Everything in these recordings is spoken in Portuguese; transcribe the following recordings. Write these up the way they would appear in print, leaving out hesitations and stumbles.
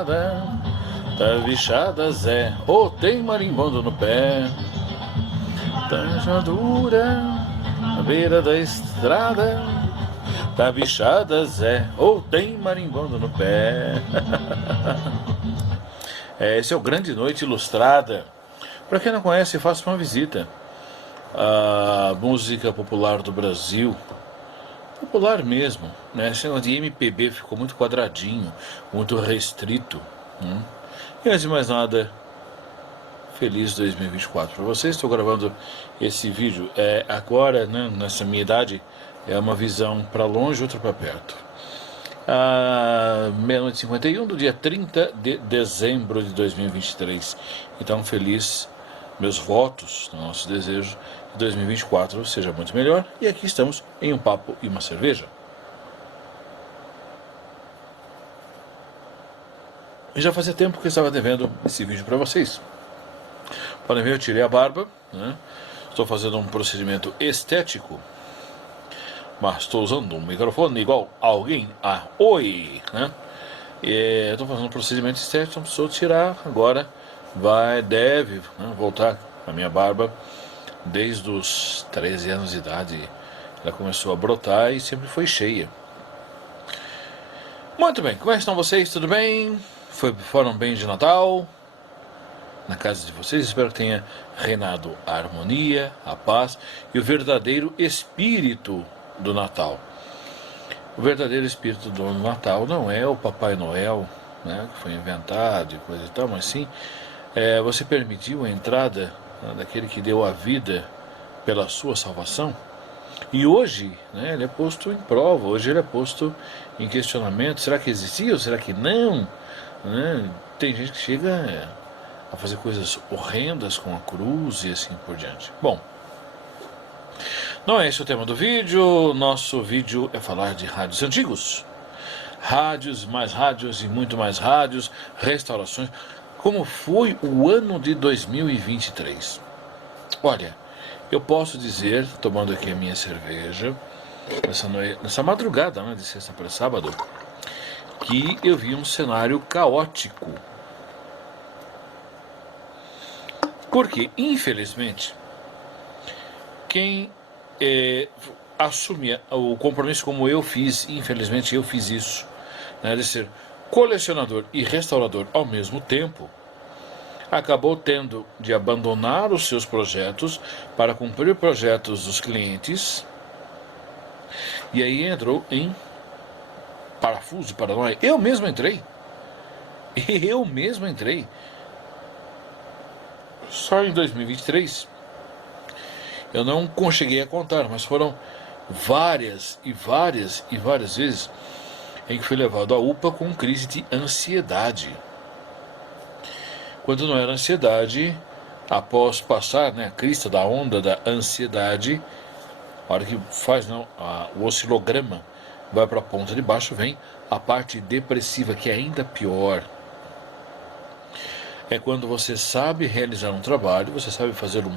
estrada, tá bichada Zé, ou tem marimbondo no pé. Tajadura, na beira da estrada, tá bichada Zé, ou tem marimbondo no pé. Esse é o Grande Noite Ilustrada. Para quem não conhece, faça uma visita. A música popular do Brasil, popular mesmo, né? Esse negócio de MPB ficou muito quadradinho, muito restrito. E antes de mais nada, feliz 2024 para vocês. Estou gravando esse vídeo agora, né, nessa minha idade, é uma visão para longe, outra para perto. Meia-noite 51 do dia 30 de dezembro de 2023. Então, feliz, meus votos, nosso desejo de 2024 seja muito melhor. E aqui estamos em um papo e uma cerveja. E já fazia tempo que eu estava devendo esse vídeo para vocês. Podem ver, eu tirei a barba, né? Estou fazendo um procedimento estético, mas estou usando um microfone igual alguém a Oi, né? Estou fazendo um procedimento estético, não precisou tirar, agora deve, né, voltar a minha barba. Desde os 13 anos de idade ela começou a brotar e sempre foi cheia. Muito bem, como estão vocês? Tudo bem? Foram bem de Natal? Na casa de vocês, espero que tenha reinado a harmonia, a paz e o verdadeiro espírito do Natal. O verdadeiro espírito do Natal não é o Papai Noel, né, que foi inventado e coisa e tal, mas sim você permitiu a entrada, né, daquele que deu a vida pela sua salvação. E hoje, né, ele é posto em prova, hoje ele é posto em questionamento. Será que existia ou será que não? Né? Tem gente que chega a fazer coisas horrendas com a cruz e assim por diante. Bom, não é esse o tema do vídeo. Nosso vídeo é falar de rádios antigos. Rádios, mais rádios e muito mais rádios, restaurações. Como foi o ano de 2023? Olha, eu posso dizer, tomando aqui a minha cerveja, nessa madrugada, né, de sexta para sábado, que eu vi um cenário caótico. Porque, infelizmente, quem assume o compromisso como eu fiz, infelizmente eu fiz isso, né, de ser colecionador e restaurador ao mesmo tempo, acabou tendo de abandonar os seus projetos para cumprir projetos dos clientes, e aí entrou em parafuso, paranoia. Eu mesmo entrei. Só em 2023, eu não cheguei a contar, mas foram várias vezes em que fui levado à UPA com crise de ansiedade. Quando não era ansiedade, após passar, né, a crista da onda da ansiedade, a hora que faz o oscilograma vai para a ponta de baixo, vem a parte depressiva, que é ainda pior. É quando você sabe realizar um trabalho, você sabe fazer um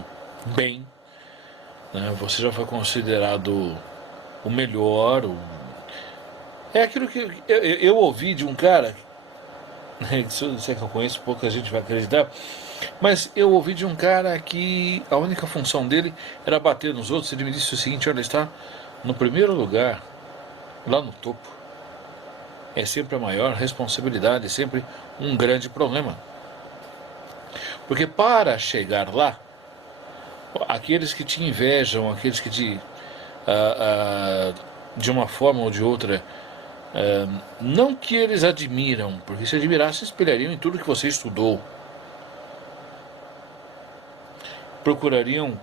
bem, né, você já foi considerado o melhor. É aquilo que eu ouvi de um cara, se eu conheço, pouca gente vai acreditar, mas eu ouvi de um cara que a única função dele era bater nos outros. Ele me disse o seguinte: olha, está no primeiro lugar, lá no topo, é sempre a maior responsabilidade, é sempre um grande problema. Porque para chegar lá, aqueles que te invejam, aqueles que te, de uma forma ou de outra, não que eles admiram, porque se admirassem, espelhariam em tudo que você estudou, procurariam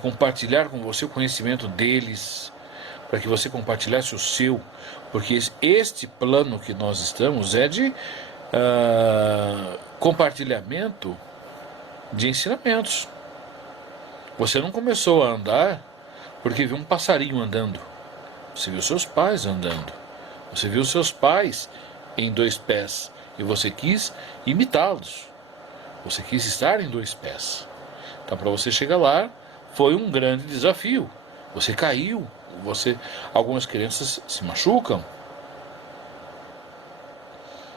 compartilhar com você o conhecimento deles, para que você compartilhasse o seu, porque este plano que nós estamos é de compartilhamento de ensinamentos. Você não começou a andar porque viu um passarinho andando. Você viu seus pais andando. Você viu seus pais em 2 pés e você quis imitá-los. Você quis estar em 2 pés. Então, para você chegar lá, foi um grande desafio. Você caiu. Algumas crianças se machucam.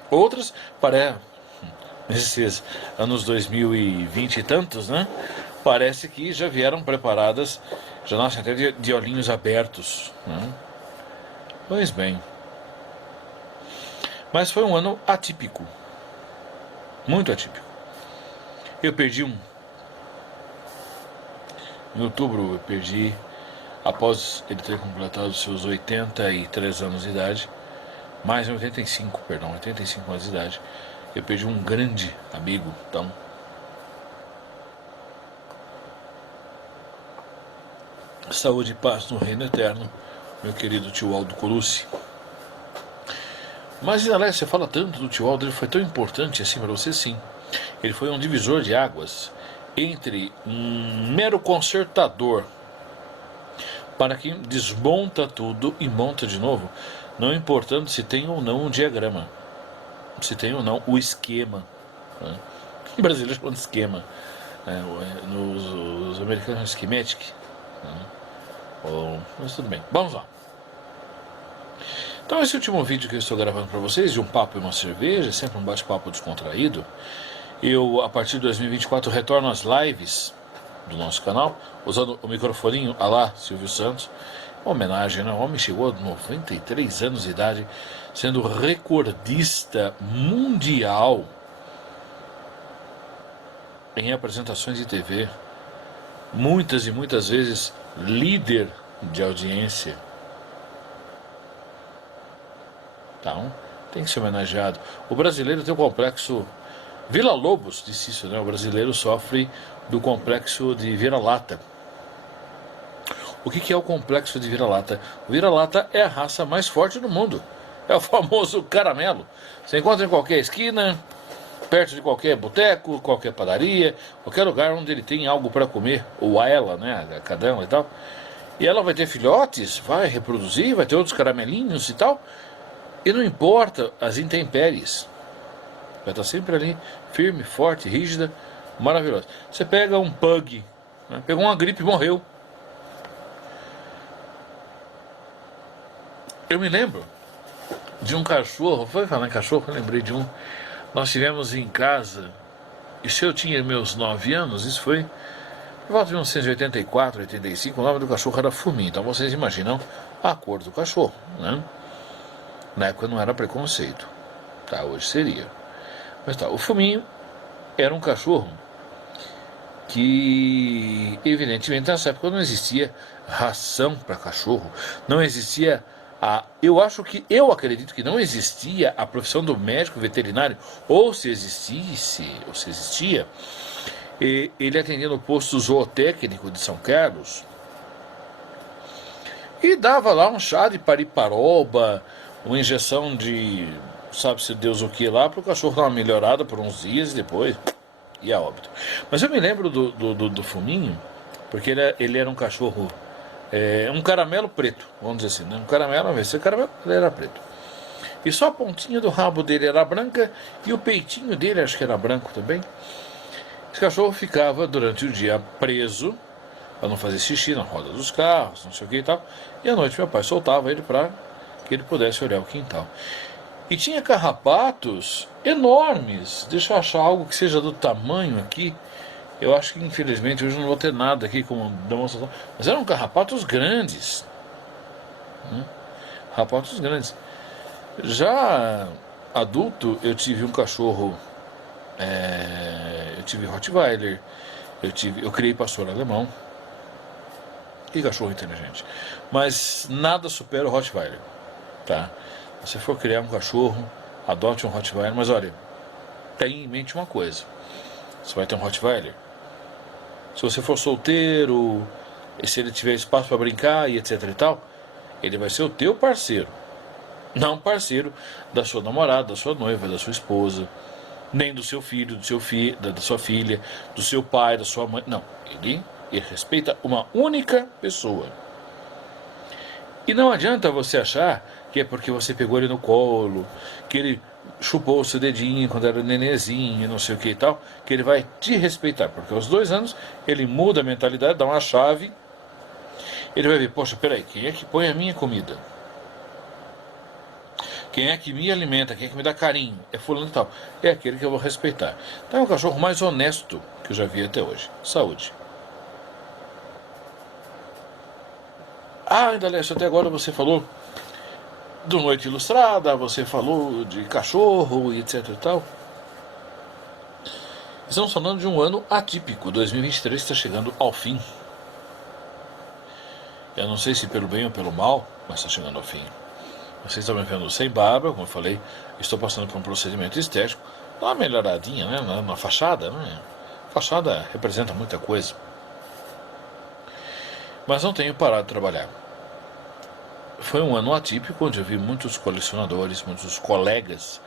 Outras, nesses anos 2020 e tantos, né? Parece que já vieram preparadas, já nascem até de olhinhos abertos, né? Pois bem. Mas foi um ano atípico. Muito atípico. Eu perdi em outubro, após ele ter completado seus 83 anos de idade, mais 85 anos de idade, eu perdi um grande amigo, então. Saúde e paz no reino eterno, meu querido tio Aldo Colucci. Mas, Alex, você fala tanto do tio Aldo, ele foi tão importante assim para você, sim. Ele foi um divisor de águas entre um mero consertador para quem desmonta tudo e monta de novo, não importando se tem ou não um diagrama, se tem ou não o esquema. Né? O brasileiro chama de esquema, né? Os americanos schematic. Né? Mas tudo bem, vamos lá. Então esse último vídeo que eu estou gravando para vocês, de um papo e uma cerveja, sempre um bate-papo descontraído, eu a partir de 2024 retorno às lives do nosso canal, usando o microfoninho a lá Silvio Santos, uma homenagem, né? O homem chegou a 93 anos de idade, sendo recordista mundial em apresentações de TV, muitas e muitas vezes líder de audiência. Então, tem que ser homenageado. O brasileiro tem um complexo... Vila Lobos disse isso, né? O brasileiro sofre do complexo de vira-lata. O que é o complexo de vira-lata? O vira-lata é a raça mais forte do mundo. É o famoso caramelo. Você encontra em qualquer esquina, perto de qualquer boteco, qualquer padaria, qualquer lugar onde ele tem algo para comer, ou a ela, né? A cadela e tal. E ela vai ter filhotes, vai reproduzir, vai ter outros caramelinhos e tal. E não importa as intempéries. Vai estar sempre ali, firme, forte, rígida, maravilhosa. Você pega um pug, né? Pegou uma gripe e morreu. Eu me lembro de um cachorro, foi falar em cachorro, eu lembrei de um. Nós tivemos em casa, isso eu tinha meus 9 anos, isso foi por volta de 1984, 85, o nome do cachorro era Fuminho. Então vocês imaginam a cor do cachorro, né? Na época não era preconceito, tá? Hoje seria. Mas tá, o Fuminho era um cachorro que, evidentemente, nessa época não existia ração para cachorro, não existia eu acredito que não existia a profissão do médico veterinário, ou se existia, ele atendia no posto zootécnico de São Carlos e dava lá um chá de pariparoba, uma injeção de sabe-se Deus o que lá, para o cachorro dar uma melhorada por uns dias e depois ia a óbito. Mas eu me lembro do Fuminho, porque ele era um cachorro, um caramelo preto, vamos dizer assim, né? Um caramelo, esse caramelo ele era preto. E só a pontinha do rabo dele era branca e o peitinho dele acho que era branco também. Esse cachorro ficava durante o dia preso, para não fazer xixi na roda dos carros, não sei o que e tal. E à noite meu pai soltava ele para que ele pudesse olhar o quintal. E tinha carrapatos enormes. Deixa eu achar algo que seja do tamanho aqui. Eu acho que infelizmente hoje não vou ter nada aqui como demonstração. Mas eram carrapatos grandes. Carrapatos grandes. Já adulto eu tive um cachorro. Eu tive Rottweiler. Eu criei pastor alemão. Que cachorro inteligente. Mas nada supera o Rottweiler. Tá? Se você for criar um cachorro, adote um Rottweiler, mas olha, tenha em mente uma coisa. Você vai ter um Rottweiler. Se você for solteiro, e se ele tiver espaço para brincar e etc e tal, ele vai ser o teu parceiro. Não parceiro da sua namorada, da sua noiva, da sua esposa, nem do seu filho, da sua filha, do seu pai, da sua mãe. Não, ele respeita uma única pessoa. E não adianta você achar que é porque você pegou ele no colo, que ele chupou o seu dedinho quando era nenenzinho, não sei o que e tal, que ele vai te respeitar. Porque aos 2 anos ele muda a mentalidade, dá uma chave, ele vai ver, poxa, peraí, quem é que põe a minha comida? Quem é que me alimenta, quem é que me dá carinho, é fulano e tal. É aquele que eu vou respeitar. Então é o cachorro mais honesto que eu já vi até hoje. Saúde. Ah, Indalecio, até agora você falou do Noite Ilustrada, você falou de cachorro e etc e tal. Estamos falando de um ano atípico. 2023 está chegando ao fim. Eu não sei se pelo bem ou pelo mal, mas está chegando ao fim. Vocês estão me vendo sem barba, como eu falei. Estou passando por um procedimento estético. Dá uma melhoradinha, né? Na fachada, né? A fachada representa muita coisa. Mas não tenho parado de trabalhar. Foi um ano atípico, onde eu vi muitos colecionadores, muitos colegas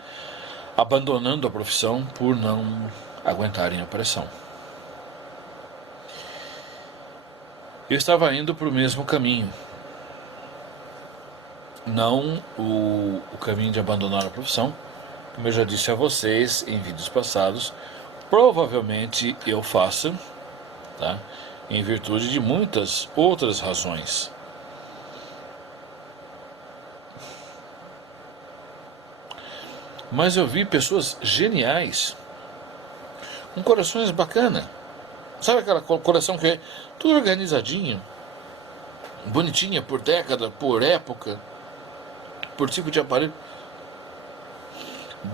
abandonando a profissão por não aguentarem a pressão. Eu estava indo para o mesmo caminho. Não o caminho de abandonar a profissão, como eu já disse a vocês em vídeos passados, provavelmente eu faça, tá? Em virtude de muitas outras razões. Mas eu vi pessoas geniais, com corações bacanas. Sabe aquela coleção que é tudo organizadinho, bonitinha, por década, por época, por tipo de aparelho.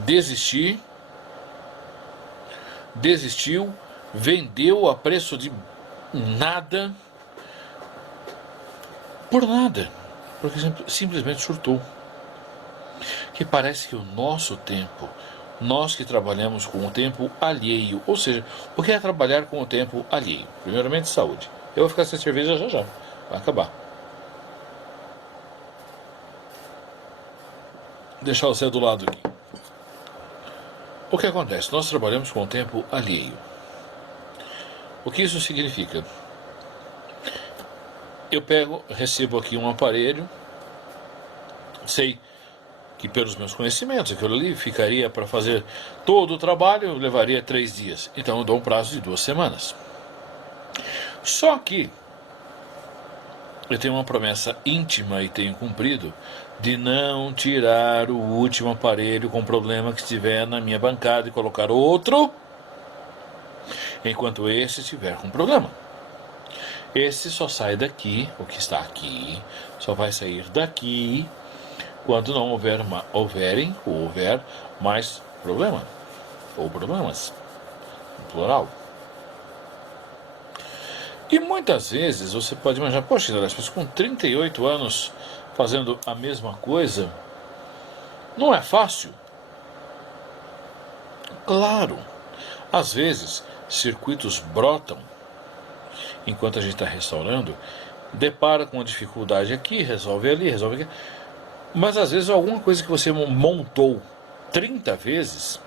Desistiu, vendeu a preço de nada, por nada, porque simplesmente surtou. Que parece que o nosso tempo, nós que trabalhamos com o tempo alheio, ou seja, o que é trabalhar com o tempo alheio? Primeiramente, saúde. Eu vou ficar sem cerveja já, vai acabar. Deixar você do lado aqui. O que acontece? Nós trabalhamos com o tempo alheio. O que isso significa? Eu recebo aqui um aparelho, sei que pelos meus conhecimentos, aquilo ali ficaria para fazer todo o trabalho, levaria 3 dias. Então eu dou um prazo de 2 semanas. Só que eu tenho uma promessa íntima e tenho cumprido de não tirar o último aparelho com problema que estiver na minha bancada e colocar outro enquanto esse estiver com problema. Esse só sai daqui, o que está aqui, só vai sair daqui quando não houver mais problema, ou problemas, no plural. E muitas vezes você pode imaginar, poxa, mas com 38 anos fazendo a mesma coisa, não é fácil? Claro, às vezes circuitos brotam enquanto a gente está restaurando, depara com uma dificuldade aqui, resolve ali, resolve aqui. Mas às vezes alguma coisa que você montou 30 vezes,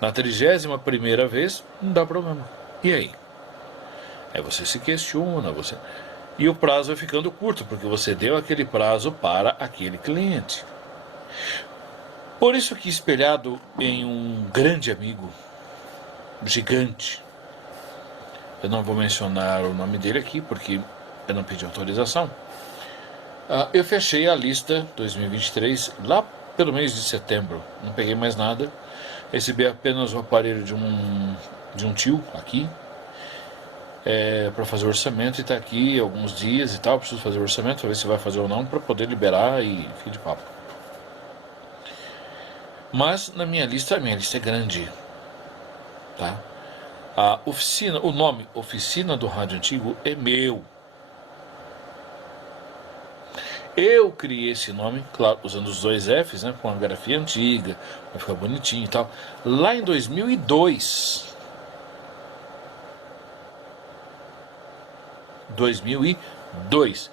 na 31ª vez, não dá problema. E aí? Aí você se questiona, e o prazo vai ficando curto, porque você deu aquele prazo para aquele cliente. Por isso que, espelhado em um grande amigo, gigante, eu não vou mencionar o nome dele aqui, porque eu não pedi autorização, eu fechei a lista 2023 lá pelo mês de setembro. Não peguei mais nada. Recebi apenas o aparelho de um tio aqui para fazer o orçamento, e está aqui alguns dias e tal. Preciso fazer o orçamento para ver se vai fazer ou não, para poder liberar e fim de papo. Mas a minha lista é grande, tá? A oficina, o nome Oficina do Rádio Antigo é meu. Eu criei esse nome, claro, usando os 2 Fs, né, com a grafia antiga, vai ficar bonitinho e tal. Lá em 2002. 2002.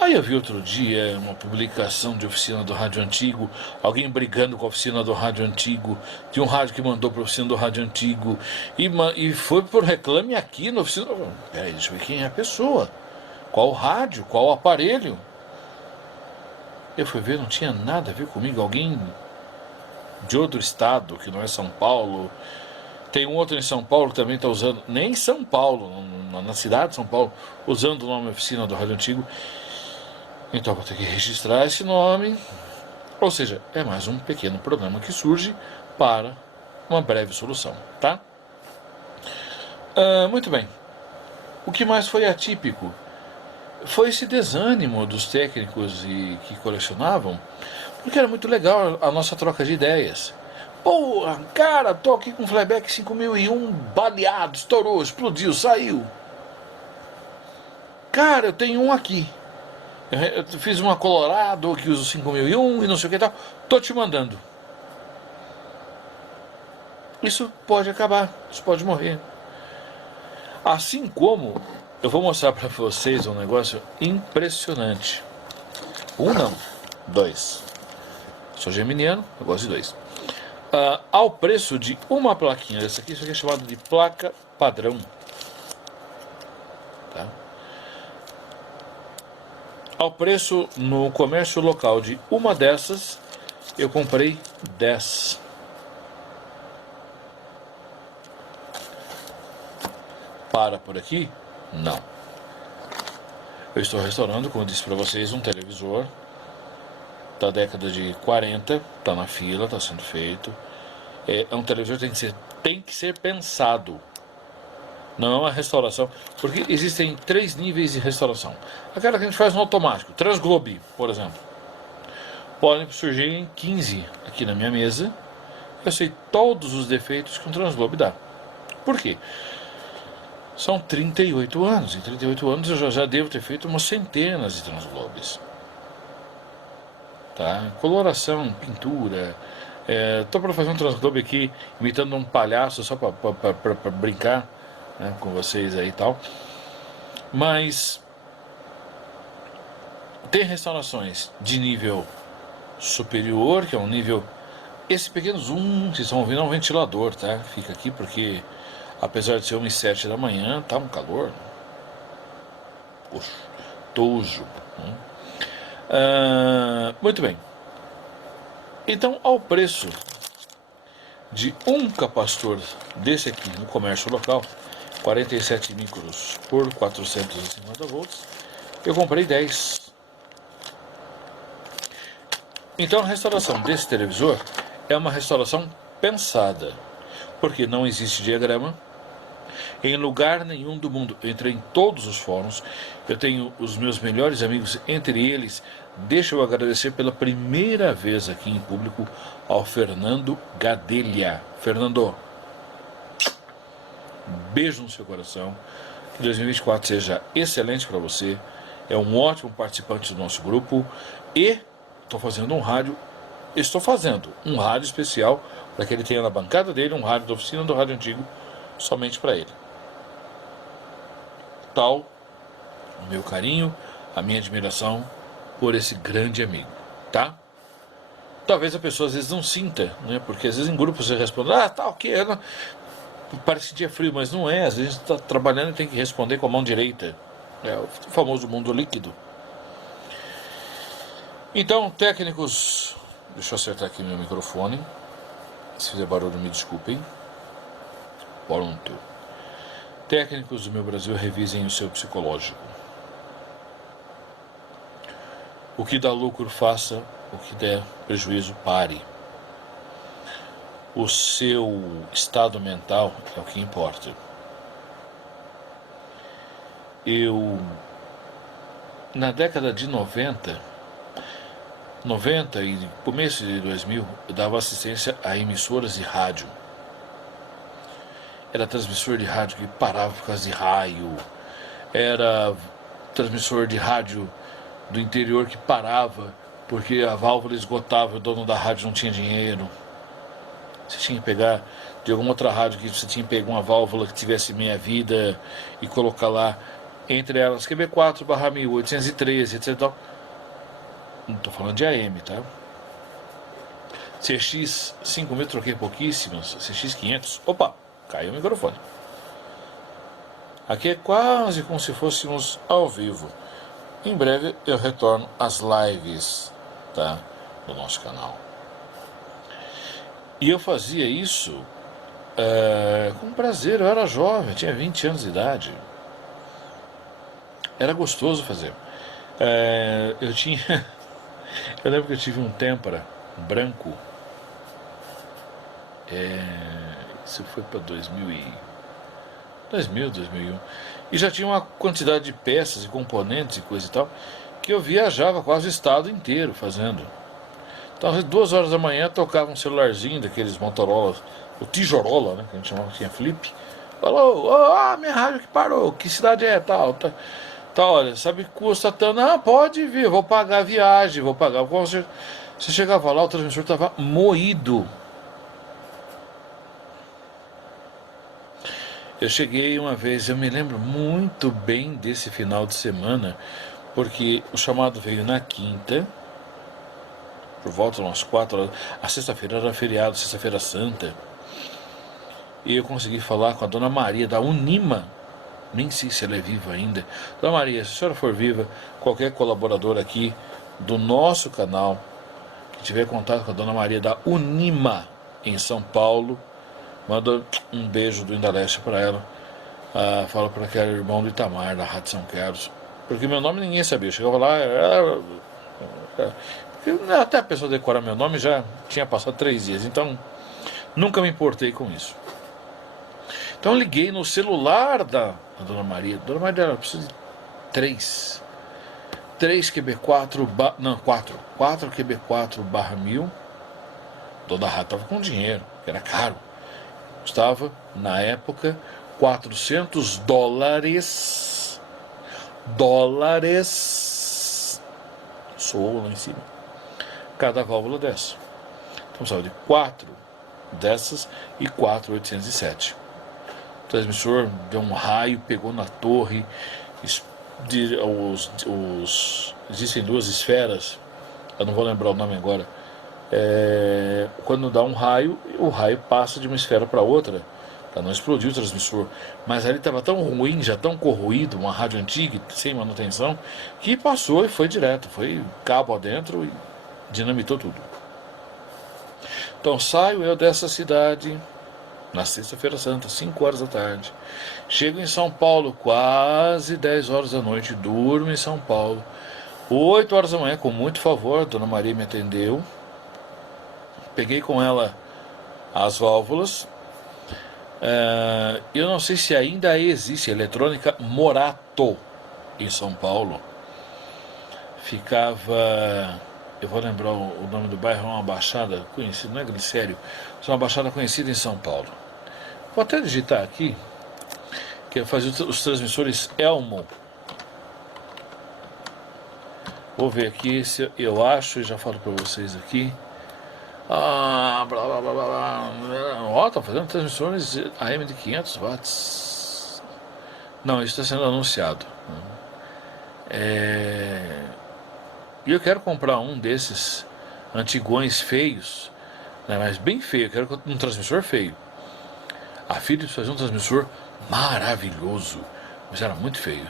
Aí eu vi outro dia uma publicação de Oficina do Rádio Antigo, alguém brigando com a Oficina do Rádio Antigo, de um rádio que mandou para a Oficina do Rádio Antigo, e foi por reclame aqui na Oficina. Peraí, deixa eu ver quem é a pessoa, qual rádio, qual aparelho. Eu fui ver, não tinha nada a ver comigo, alguém de outro estado, que não é São Paulo. Tem um outro em São Paulo que também está usando, nem em São Paulo, na cidade de São Paulo, usando o nome Oficina do Rádio Antigo. Então vou ter que registrar esse nome, Ou seja, é mais um pequeno problema que surge para uma breve solução, tá? Muito bem. O que mais foi atípico foi esse desânimo dos técnicos que colecionavam, porque era muito legal a nossa troca de ideias. Porra, cara, tô aqui com um Flyback 5001 baleado, estourou, explodiu, saiu. Cara, eu tenho um aqui. Eu fiz uma Colorado que usa o 5001 e não sei o que e tal. Tô te mandando. Isso pode acabar, isso pode morrer. Assim como eu vou mostrar para vocês um negócio impressionante. Um não, dois. Sou geminiano, eu gosto de dois. Ao preço de uma plaquinha dessa aqui, isso aqui é chamado de placa padrão. Tá? Ao preço no comércio local de uma dessas, eu comprei 10. Para por aqui? Não. Eu estou restaurando, como eu disse para vocês, um televisor da década de 40, está na fila, está sendo feito. É um televisor que tem que ser pensado. Não é uma restauração, porque existem 3 níveis de restauração. Aquela que a gente faz no automático, Transglobe, por exemplo. Podem surgir em 15 aqui na minha mesa. Eu sei todos os defeitos que um Transglobe dá. Por quê? São 38 anos. Em 38 anos eu já devo ter feito umas centenas de Transglobes. Tá? Coloração, pintura. Estou para fazer um Transglobe aqui, imitando um palhaço, só para brincar, né, com vocês aí e tal. Mas tem restaurações de nível superior, que é um nível... Esse pequeno zoom, vocês estão ouvindo, é um ventilador, tá? Fica aqui porque, apesar de ser 1h07 da manhã, tá um calor. Poxa, tojo. Muito bem. Então, ao preço de um capacitor desse aqui no comércio local, 47 micros por 450 volts, eu comprei 10. Então, a restauração desse televisor é uma restauração pensada, porque não existe diagrama em lugar nenhum do mundo. Eu entrei em todos os fóruns, eu tenho os meus melhores amigos, entre eles, deixa eu agradecer pela primeira vez aqui em público ao Fernando Gadelha. Fernando, beijo no seu coração, que 2024 seja excelente para você, é um ótimo participante do nosso grupo e estou fazendo um rádio especial para que ele tenha na bancada dele um rádio da oficina do rádio antigo somente para ele. Tal o meu carinho, a minha admiração por esse grande amigo, tá? Talvez a pessoa às vezes não sinta, né? Porque às vezes em grupo você responde, tá ok, parece que dia frio, mas não é, às vezes está trabalhando e tem que responder com a mão direita. É o famoso mundo líquido. Então, técnicos, deixa eu acertar aqui meu microfone, se fizer barulho me desculpem. Pronto. Técnicos do meu Brasil, revisem o seu psicológico. O que dá lucro, faça. O que der prejuízo, pare. O seu estado mental é o que importa. Na década de 90 e começo de 2000, eu dava assistência a emissoras de rádio. Era transmissor de rádio que parava por causa de raio. Era transmissor de rádio do interior que parava porque a válvula esgotava, o dono da rádio não tinha dinheiro. Você tinha que pegar de alguma outra rádio que você tinha que pegar uma válvula que tivesse meia vida e colocar lá, entre elas QB4/1813, etc. Não estou falando de AM, tá? CX 5000 troquei pouquíssimos, CX 500, opa, caiu o microfone. Aqui é quase como se fôssemos ao vivo. Em breve eu retorno às lives, tá, do nosso canal. E eu fazia isso com prazer, eu era jovem, tinha 20 anos de idade. Era gostoso fazer. Eu tinha Eu lembro que eu tive um Tempra branco. Isso foi para 2000, 2001. E já tinha uma quantidade de peças e componentes e coisa e tal, que eu viajava quase o estado inteiro fazendo. Então, às 2 horas da manhã, tocava um celularzinho daqueles Motorola, o Tijorola, né, que a gente chamava que tinha flip. Falou, minha rádio que parou, que cidade é tal, tá, tá, olha, sabe que custa tanto? Ah, pode vir, vou pagar a viagem, vou pagar. Você chegava lá, o transmissor estava moído. Eu cheguei uma vez, eu me lembro muito bem desse final de semana, porque o chamado veio na quinta, por volta de umas 4 horas. A sexta-feira era feriado, sexta-feira santa. E eu consegui falar com a dona Maria da Unima. Nem sei se ela é viva ainda. Dona Maria, se a senhora for viva, qualquer colaborador aqui do nosso canal que tiver contato com a dona Maria da Unima em São Paulo, manda um beijo do Indaleste para ela. Fala para aquele irmão do Itamar, da Rádio São Carlos. Porque meu nome ninguém sabia. Eu chegava lá, até a pessoa decorar meu nome já tinha passado 3 dias. Então, nunca me importei com isso. Então, eu liguei no celular da Dona Maria. Dona Maria, ela precisa de 3 QB4, não, 4 QB4/1000. Dona Rádio estava com dinheiro, que era caro. Custava, na época, $400. Soou lá em cima. Cada válvula dessa. Então precisava de 4 dessas e 4.807. O transmissor deu um raio, pegou na torre. Existem 2 esferas, eu não vou lembrar o nome agora. Quando dá um raio, o raio passa de uma esfera para outra, para não explodir o transmissor. Mas ali estava tão ruim, já tão corroído, uma rádio antiga, sem manutenção, que passou e foi direto, foi cabo adentro e dinamitou tudo. Então saio eu dessa cidade na sexta-feira santa, 5 horas da tarde. Chego em São Paulo quase 10 horas da noite, durmo em São Paulo. 8 horas da manhã, com muito favor, a Dona Maria me atendeu. Peguei com ela as válvulas. Eu não sei se ainda existe Eletrônica Morato em São Paulo. Ficava... Eu vou lembrar o nome do bairro, é uma baixada conhecida, não é Glicério, é uma baixada conhecida em São Paulo. Vou até digitar aqui, que eu fazia os transmissores Elmo. Vou ver aqui se eu acho e já falo para vocês aqui. Blá blá blá blá. Ó, tá fazendo transmissores AM de 500 watts. Não, isso está sendo anunciado. E eu quero comprar um desses antigões feios, né, mas bem feio. Eu quero um transmissor feio. A Philips fazia um transmissor maravilhoso, mas era muito feio.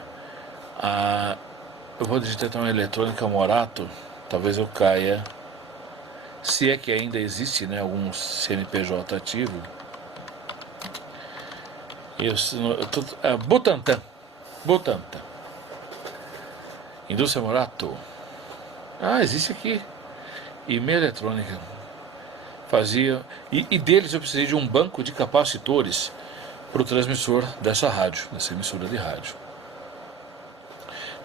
Eu vou digitar então Eletrônica Morato, talvez eu caia, se é que ainda existe, né, algum CNPJ ativo. Butantan. Indústria Morato. Existe aqui. E-mail eletrônica. Fazia. E deles eu precisei de um banco de capacitores para o transmissor dessa rádio, dessa emissora de rádio.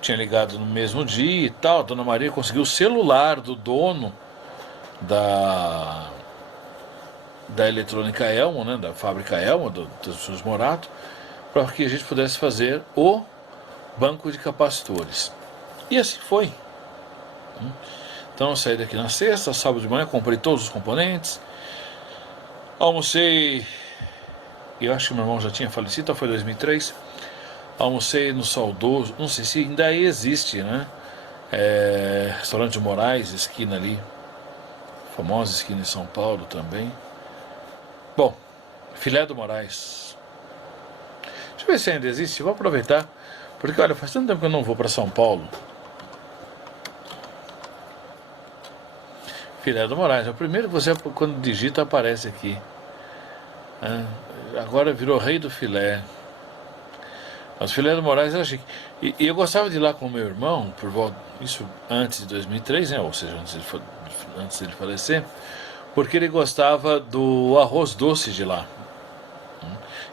Tinha ligado no mesmo dia e tal. A Dona Maria conseguiu o celular do dono da Eletrônica Elmo, né, da fábrica Elmo, dos transmissores Morato, para que a gente pudesse fazer o banco de capacitores. E assim foi. Então eu saí daqui na sexta, sábado de manhã, comprei todos os componentes, almocei, eu acho que meu irmão já tinha falecido, então foi 2003, almocei no saudoso, não sei se ainda existe, né, restaurante Moraes, esquina ali, famosa esquina em São Paulo também. Bom, filé do Moraes. Deixa eu ver se ainda existe, vou aproveitar, porque olha, faz tanto tempo que eu não vou para São Paulo. Filé do Moraes, é o primeiro que você, quando digita, aparece aqui. Agora virou Rei do Filé. Mas Filé do Moraes era chique. E eu gostava de ir lá com o meu irmão, por volta, isso antes de 2003, né? Ou seja, antes dele falecer, porque ele gostava do arroz doce de lá.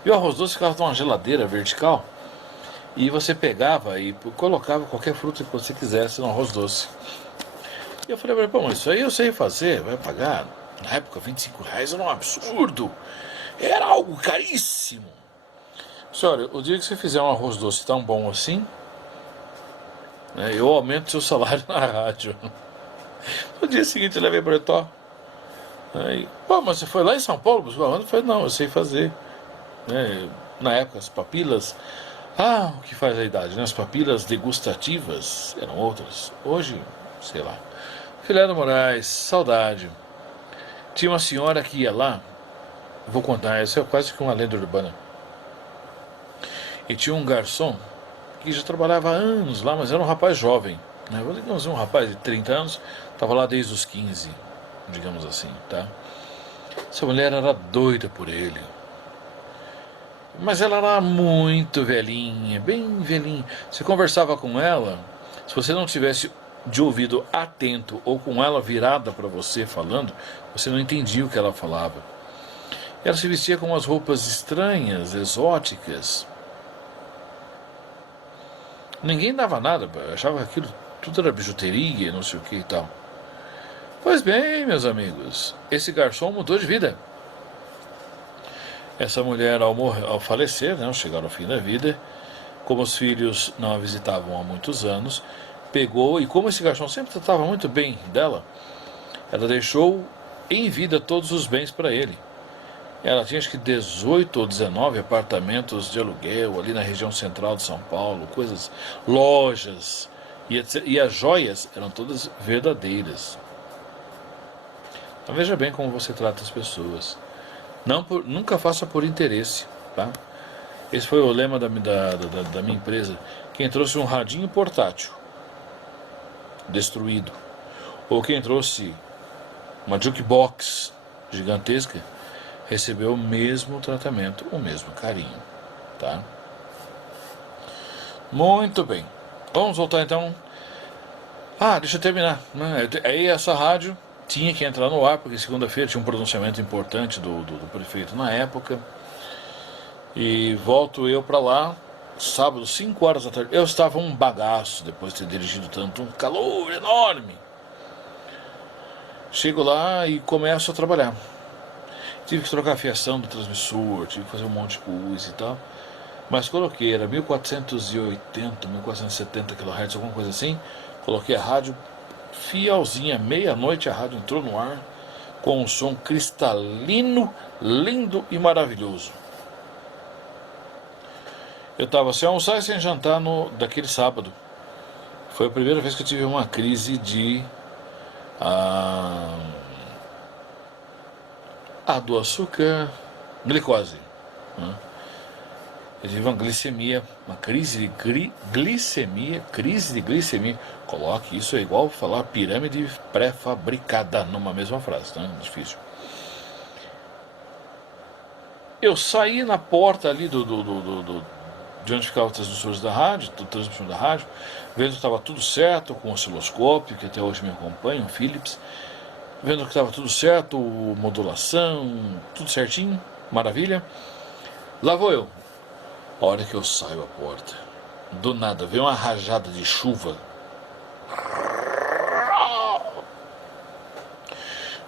E o arroz doce ficava numa geladeira vertical, e você pegava e colocava qualquer fruta que você quisesse no arroz doce. E eu falei, pô, mas isso aí eu sei fazer, vai pagar. Na época, R$ 25 era um absurdo. Era algo caríssimo. Olha, o dia que você fizer um arroz doce tão bom assim, né, eu aumento seu salário na rádio. No dia seguinte eu levei Bretó. Aí, pô, mas você foi lá em São Paulo buscar onde? Eu falei, não, eu sei fazer. Né, na época as papilas. Ah, o que faz a idade, né? As papilas degustativas eram outras. Hoje, sei lá. Filé do Moraes, saudade. Tinha uma senhora que ia lá, vou contar, essa é quase que uma lenda urbana. E tinha um garçom que já trabalhava há anos lá, mas era um rapaz jovem, né? Digamos um rapaz de 30 anos, estava lá desde os 15, digamos assim, tá? Essa mulher era doida por ele. Mas ela era muito velhinha, bem velhinha. Você conversava com ela, se você não tivesse de ouvido atento ou com ela virada para você falando, você não entendia o que ela falava. Ela se vestia com umas roupas estranhas, exóticas. Ninguém dava nada, achava que aquilo tudo era bijuteria, não sei o que e tal. Pois bem, meus amigos, esse garçom mudou de vida. Essa mulher, ao falecer, né, ao chegar ao fim da vida, como os filhos não a visitavam há muitos anos, pegou, e como esse garçom sempre tratava muito bem dela, ela deixou em vida todos os bens para ele. Ela tinha acho que 18 ou 19 apartamentos de aluguel ali na região central de São Paulo, coisas, lojas, e as joias eram todas verdadeiras. Então veja bem como você trata as pessoas. Nunca faça por interesse, tá? Esse foi o lema da minha empresa. Quem trouxe um radinho portátil destruído, ou quem trouxe uma jukebox gigantesca, recebeu o mesmo tratamento, o mesmo carinho, tá? Muito bem. Vamos voltar então. Deixa eu terminar. Aí essa rádio tinha que entrar no ar, porque segunda-feira tinha um pronunciamento importante do prefeito na época. E volto eu para lá, sábado, 5 horas da tarde. Eu estava um bagaço depois de ter dirigido tanto, um calor enorme. Chego lá e começo a trabalhar. Tive que trocar a fiação do transmissor, tive que fazer um monte de coisa e tal. Mas coloquei, era 1480, 1470 kHz, alguma coisa assim. Coloquei a rádio fielzinha, meia-noite a rádio entrou no ar com um som cristalino, lindo e maravilhoso. Eu estava sem almoçar e sem jantar daquele sábado. Foi a primeira vez que eu tive uma crise de do açúcar, glicose. Né? Eu tive uma glicemia, uma crise de glicemia. Coloque isso, é igual falar pirâmide pré-fabricada numa mesma frase, tá? Difícil. Eu saí na porta ali de onde ficavam os transmissores da rádio, vendo que estava tudo certo com o osciloscópio, que até hoje me acompanha, o Philips, vendo que estava tudo certo, modulação, tudo certinho, maravilha. Lá vou eu. A hora que eu saio a porta, do nada, veio uma rajada de chuva.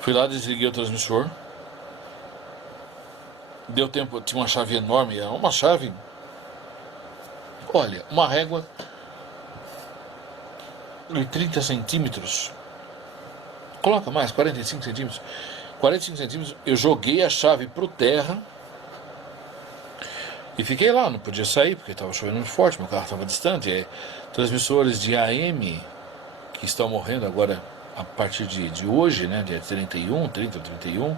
Fui lá, desliguei o transmissor. Deu tempo, tinha uma chave enorme, uma chave... Olha, uma régua de 30 centímetros. Coloca mais, 45 centímetros. 45 centímetros, eu joguei a chave pro terra e fiquei lá, não podia sair porque estava chovendo muito forte, meu carro estava distante. Transmissores de AM que estão morrendo agora a partir de hoje, né, dia 30 ou 31,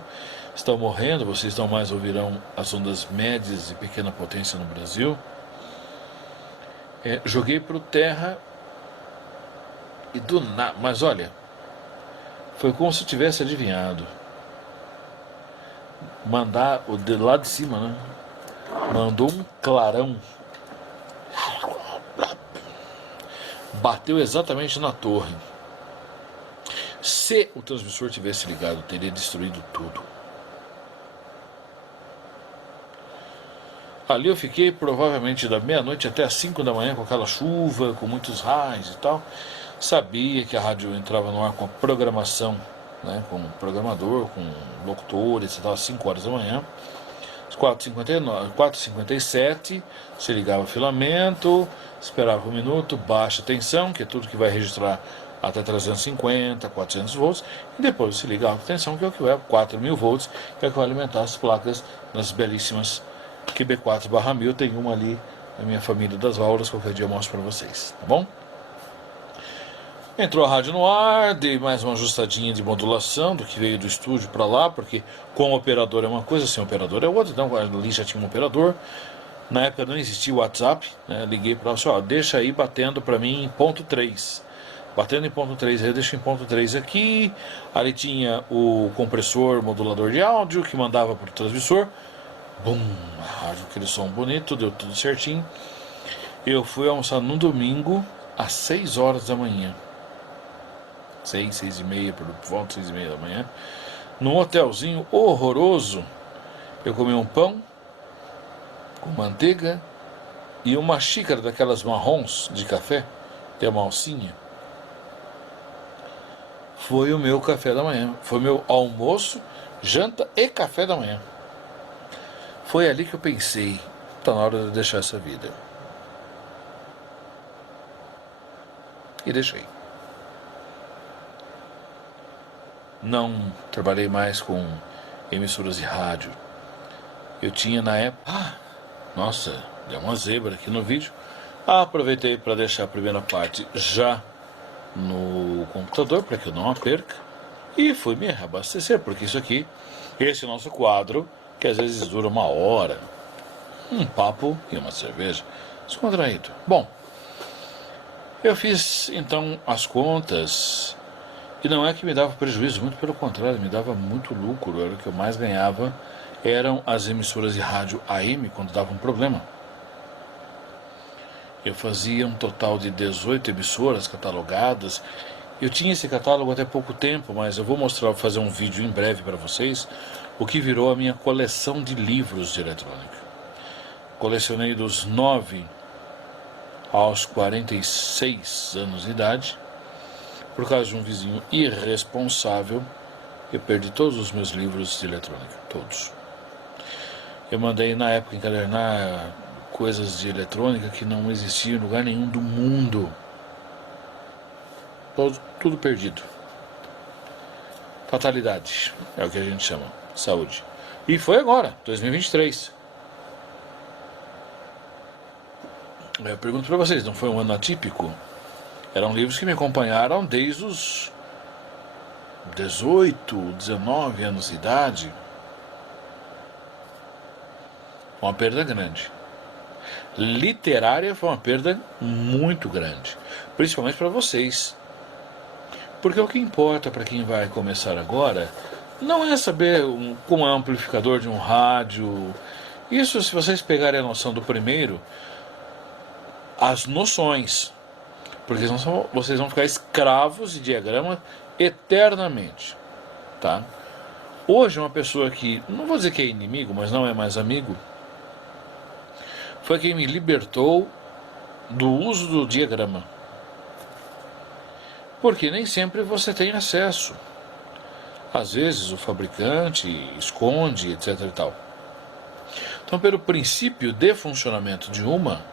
estão morrendo, vocês não mais ouvirão as ondas médias e pequena potência no Brasil. Joguei pro terra e do nada, mas olha, foi como se eu tivesse adivinhado. Mandar o de lá de cima, né? Mandou um clarão. Bateu exatamente na torre. Se o transmissor tivesse ligado, teria destruído tudo. Ali eu fiquei provavelmente da meia-noite até as 5 da manhã com aquela chuva, com muitos raios e tal. Sabia que a rádio entrava no ar com a programação, né, com o programador, com locutores e tal, às 5 horas da manhã. Às 4h57, se ligava o filamento, esperava um minuto, baixa tensão, que é tudo que vai registrar até 350, 400 volts, e depois se liga a alta tensão, que é o que vai a 4.000 volts, que é o que vai alimentar as placas nas belíssimas QB4/1000. Tem uma ali na minha família das aulas, qualquer dia eu mostro para vocês, tá bom? Entrou a rádio no ar, dei mais uma ajustadinha de modulação do que veio do estúdio para lá, porque com o operador é uma coisa, sem o operador é outra, então ali já tinha um operador. Na época não existia o WhatsApp, né? Liguei para o deixa aí batendo para mim em ponto 3. Batendo em ponto 3, eu deixo em ponto 3 aqui. Ali tinha o compressor modulador de áudio que mandava para o transmissor. Bum, a rádio, aquele som bonito, deu tudo certinho. Eu fui almoçar no domingo às 6 horas da manhã. 6h30, por volta de 6h30 da manhã. Num hotelzinho horroroso. Eu comi um pão com manteiga e uma xícara daquelas marrons de café, tem uma alcinha. Foi o meu café da manhã. Foi meu almoço, janta e café da manhã. Foi ali que eu pensei, está na hora de deixar essa vida. E deixei. Não trabalhei mais com emissoras de rádio. Eu tinha na época... nossa, deu uma zebra aqui no vídeo. Aproveitei para deixar a primeira parte já no computador, para que eu não a perca. E fui me reabastecer, porque isso aqui, esse nosso quadro, que às vezes dura uma hora. Um papo e uma cerveja. Descontraído. Bom, eu fiz então as contas... E não é que me dava prejuízo, muito pelo contrário, me dava muito lucro. Era o que eu mais ganhava, eram as emissoras de rádio AM, quando dava um problema. Eu fazia um total de 18 emissoras catalogadas. Eu tinha esse catálogo até pouco tempo, mas eu vou fazer um vídeo em breve para vocês, o que virou a minha coleção de livros de eletrônica. Colecionei dos 9 aos 46 anos de idade. Por causa de um vizinho irresponsável, eu perdi todos os meus livros de eletrônica, todos. Eu mandei na época encadernar coisas de eletrônica que não existiam em lugar nenhum do mundo. Tudo perdido. Fatalidade, é o que a gente chama, saúde. E foi agora, 2023. Eu pergunto para vocês, não foi um ano atípico? Eram livros que me acompanharam desde os 18, 19 anos de idade. Foi uma perda grande. Literária foi uma perda muito grande. Principalmente para vocês. Porque o que importa para quem vai começar agora não é saber como é o amplificador de um rádio. Isso, se vocês pegarem a noção do primeiro, as noções... porque vocês vão ficar escravos de diagrama eternamente, tá? Hoje uma pessoa que, não vou dizer que é inimigo, mas não é mais amigo, foi quem me libertou do uso do diagrama. Porque nem sempre você tem acesso. Às vezes o fabricante esconde, etc e tal. Então, pelo princípio de funcionamento de uma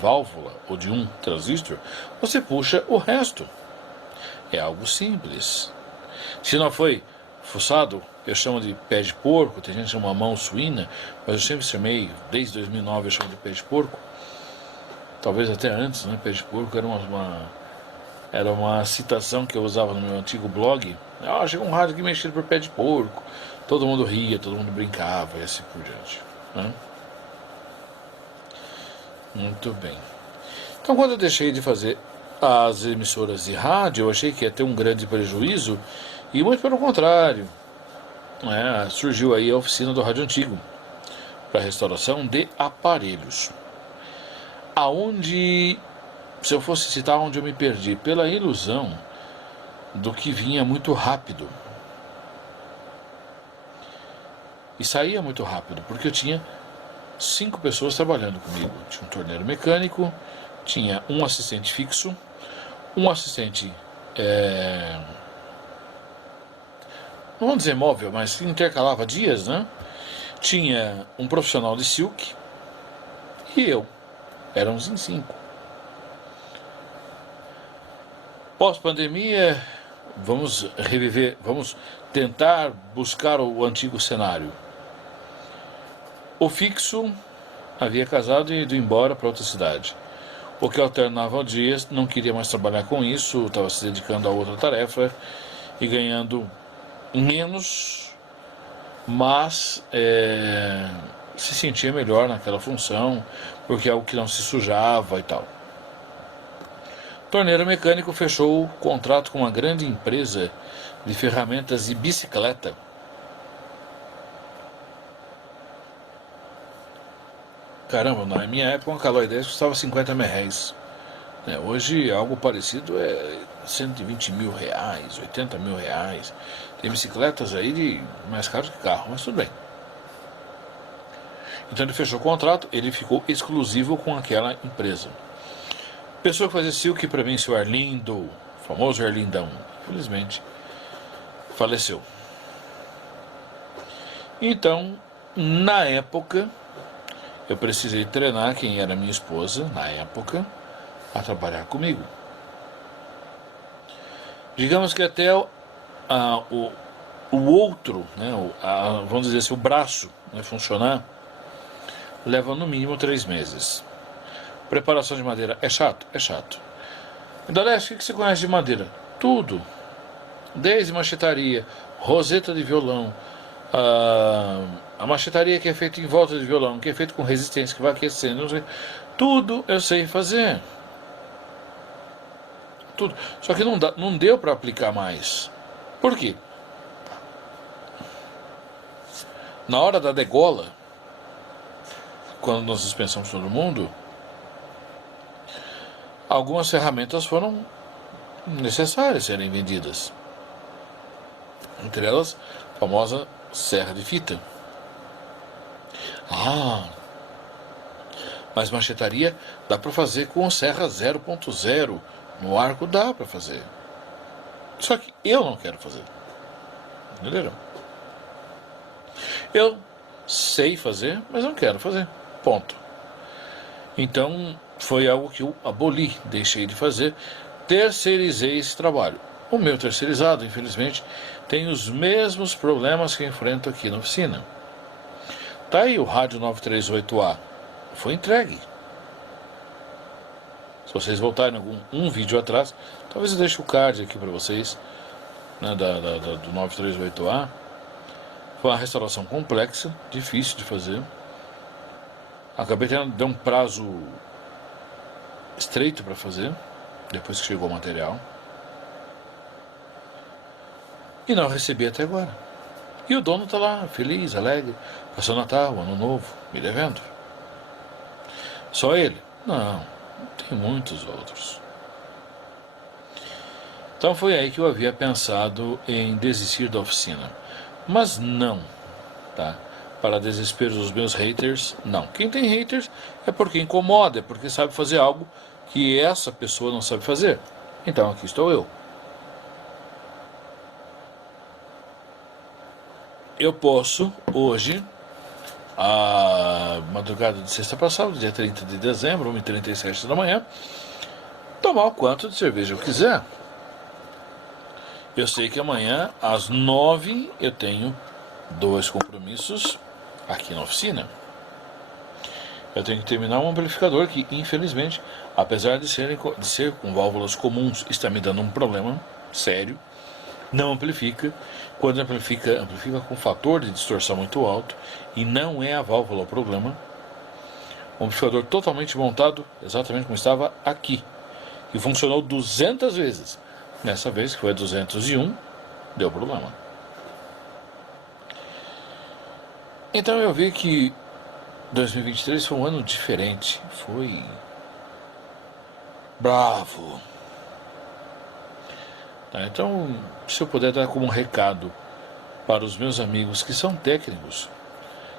válvula ou de um transistor, você puxa o resto. É algo simples. Se não foi fuçado, eu chamo de pé de porco, tem gente que chama mão suína, mas eu sempre chamei, desde 2009 eu chamo de pé de porco. Talvez até antes, né? Pé de porco era uma citação que eu usava no meu antigo blog. Chegou um rádio aqui mexido por pé de porco. Todo mundo ria, todo mundo brincava e assim por diante, né? Muito bem. Então, quando eu deixei de fazer as emissoras de rádio, eu achei que ia ter um grande prejuízo, e muito pelo contrário, né? Surgiu aí a oficina do rádio antigo, para restauração de aparelhos. aonde, se eu fosse citar onde eu me perdi, pela ilusão do que vinha muito rápido. E saía muito rápido, porque eu tinha 5 pessoas trabalhando comigo. Tinha um torneiro mecânico, tinha um assistente fixo, um assistente, não vamos dizer móvel, mas intercalava dias, né? Tinha um profissional de silk e eu. Éramos em 5. Pós-pandemia, vamos reviver, vamos tentar buscar o antigo cenário. O fixo havia casado e ido embora para outra cidade. O que alternava dias não queria mais trabalhar com isso, estava se dedicando a outra tarefa e ganhando menos, mas se sentia melhor naquela função, porque é algo que não se sujava e tal. O torneiro mecânico fechou o contrato com uma grande empresa de ferramentas e bicicleta. Caramba, na minha época uma Caloi 10 custava 50 mil reais. Hoje algo parecido é 120 mil reais, 80 mil reais. Tem bicicletas aí de mais caros que carro, mas tudo bem. Então ele fechou o contrato, ele ficou exclusivo com aquela empresa. Pessoa que fazia silk para mim, seu Arlindo, o famoso Arlindão, infelizmente faleceu. Então, na época, eu precisei treinar quem era minha esposa, na época, a trabalhar comigo. Digamos que até o outro, né, vamos dizer assim, o braço, né, funcionar, leva no mínimo 3 meses. Preparação de madeira é chato? É chato. Indaleste, o que você conhece de madeira? Tudo. Desde machetaria, roseta de violão, a machetaria que é feita em volta de violão, que é feito com resistência, que vai aquecendo, tudo eu sei fazer. Tudo. Só que não deu para aplicar mais. Por quê? Na hora da degola, quando nós dispensamos todo mundo, algumas ferramentas foram necessárias serem vendidas. Entre elas, a famosa serra de fita. Mas machetaria dá para fazer com serra 0.0. No arco dá para fazer. Só que eu não quero fazer. Entenderam? Eu sei fazer, mas não quero fazer. Ponto. Então, foi algo que eu aboli, deixei de fazer, terceirizei esse trabalho. O meu terceirizado, infelizmente, tem os mesmos problemas que eu enfrento aqui na oficina. Tá aí o rádio 938A. Foi entregue. Se vocês voltarem um vídeo atrás, talvez eu deixe o card aqui para vocês, né, do 938A. Foi uma restauração complexa, difícil de fazer. Acabei tendo um prazo estreito para fazer, depois que chegou o material. E não recebi até agora. E o dono está lá, feliz, alegre, passou Natal, Ano Novo, me devendo. Só ele? Não, tem muitos outros. Então foi aí que eu havia pensado em desistir da oficina. Mas não, tá? Para desespero dos meus haters, não. Quem tem haters é porque incomoda, é porque sabe fazer algo que essa pessoa não sabe fazer. Então aqui estou eu. Eu posso, hoje, a madrugada de sexta para sábado, dia 30 de dezembro, 1h37 da manhã, tomar o quanto de cerveja eu quiser. Eu sei que amanhã, às 9, eu tenho 2 compromissos aqui na oficina. Eu tenho que terminar um amplificador que, infelizmente, apesar de ser com válvulas comuns, está me dando um problema sério. Não amplifica. Quando amplifica com fator de distorção muito alto. E não é a válvula o problema. Um amplificador totalmente montado, exatamente como estava aqui. E funcionou 200 vezes. Nessa vez, que foi a 201, deu problema. Então eu vi que 2023 foi um ano diferente. Foi bravo. Tá, então, se eu puder dar como um recado para os meus amigos que são técnicos,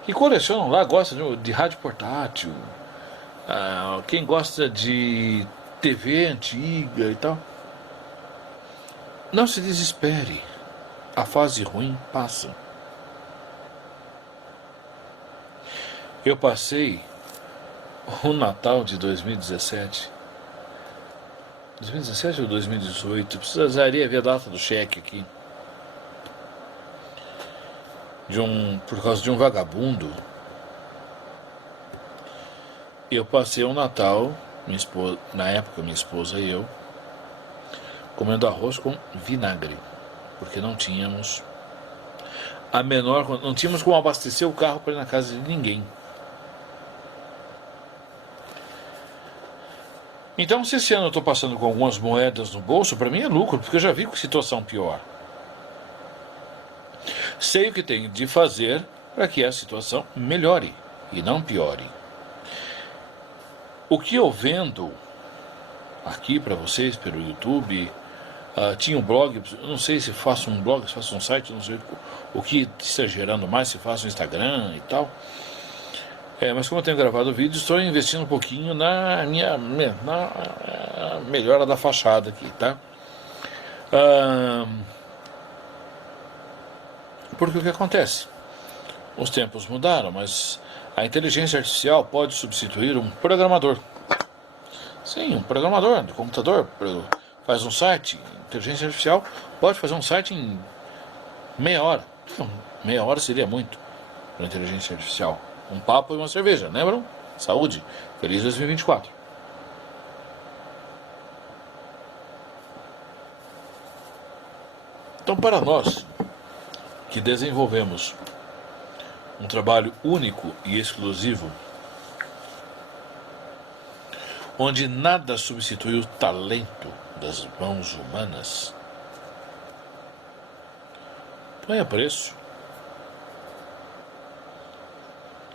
que colecionam lá, gostam de rádio portátil, quem gosta de TV antiga e tal, não se desespere, a fase ruim passa. Eu passei o Natal de 2017 ou 2018, precisaria ver a data do cheque aqui, por causa de um vagabundo. Eu passei o Natal, na época minha esposa e eu, comendo arroz com vinagre, porque não tínhamos não tínhamos como abastecer o carro para ir na casa de ninguém. Então, se esse ano eu estou passando com algumas moedas no bolso, para mim é lucro, porque eu já vi com situação pior. Sei o que tenho de fazer para que a situação melhore e não piore. O que eu vendo aqui para vocês pelo YouTube, tinha um blog, não sei se faço um blog, se faço um site, não sei o que está gerando mais, se faço um Instagram e tal. Mas como eu tenho gravado vídeo, estou investindo um pouquinho na melhora da fachada aqui, tá? Porque o que acontece? Os tempos mudaram, mas a inteligência artificial pode substituir um programador. Sim, um programador de computador faz um site. Inteligência artificial pode fazer um site em meia hora. Meia hora seria muito para inteligência artificial. Um papo e uma cerveja, lembram? Saúde. Feliz 2024. Então, para nós que desenvolvemos um trabalho único e exclusivo, onde nada substitui o talento das mãos humanas, ponha preço.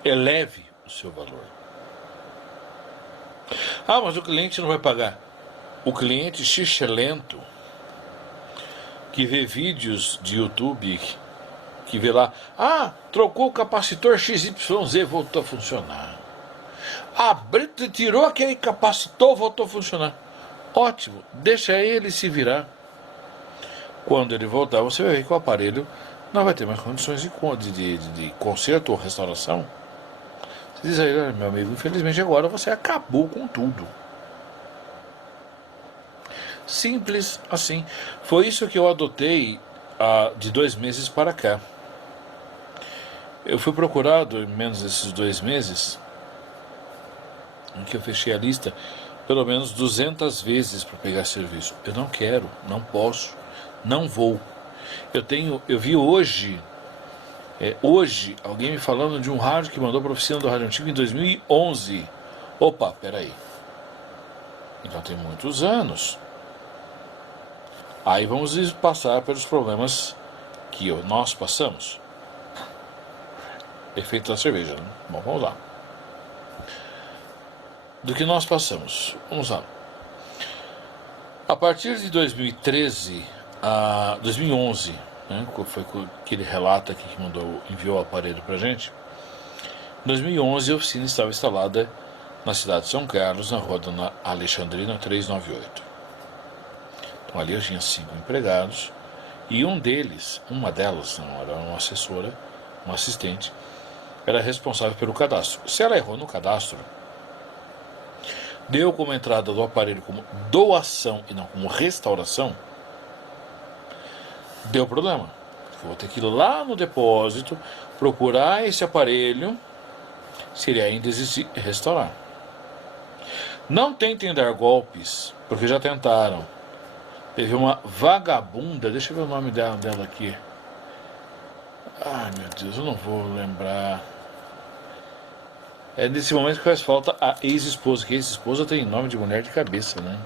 Eleve o seu valor. Mas o cliente não vai pagar. O cliente xixelento, que vê vídeos de YouTube, que vê lá, trocou o capacitor XYZ, voltou a funcionar. Tirou aquele capacitor, voltou a funcionar. Ótimo, deixa ele se virar. Quando ele voltar, você vai ver que o aparelho não vai ter mais condições de conserto ou restauração. Você diz aí, meu amigo, infelizmente agora você acabou com tudo. Simples assim. Foi isso que eu adotei de 2 meses para cá. Eu fui procurado em menos desses 2 meses, em que eu fechei a lista, pelo menos 200 vezes para pegar serviço. Eu não quero, não posso, não vou. Eu vi hoje alguém me falando de um rádio que mandou para a oficina do Rádio Antigo em 2011. Opa, peraí. Então tem muitos anos. Aí vamos passar pelos problemas que nós passamos. Efeito da cerveja, né? Bom, vamos lá. Do que nós passamos. Vamos lá. A partir de 2013 a 2011, né, foi que ele relata aqui que enviou o aparelho para a gente. Em 2011 a oficina estava instalada na cidade de São Carlos, na rua Dona Alexandrina 398. Então ali eu tinha 5 empregados e uma delas, não era uma assessora, uma assistente, era responsável pelo cadastro. Se ela errou no cadastro, deu como entrada do aparelho como doação e não como restauração, deu problema. Vou ter que ir lá no depósito, procurar esse aparelho, se ele ainda existir, restaurar. Não tentem dar golpes, porque já tentaram. Teve uma vagabunda, deixa eu ver o nome dela aqui. Ai, meu Deus, eu não vou lembrar. É nesse momento que faz falta a ex-esposa, que ex-esposa tem nome de mulher de cabeça, né?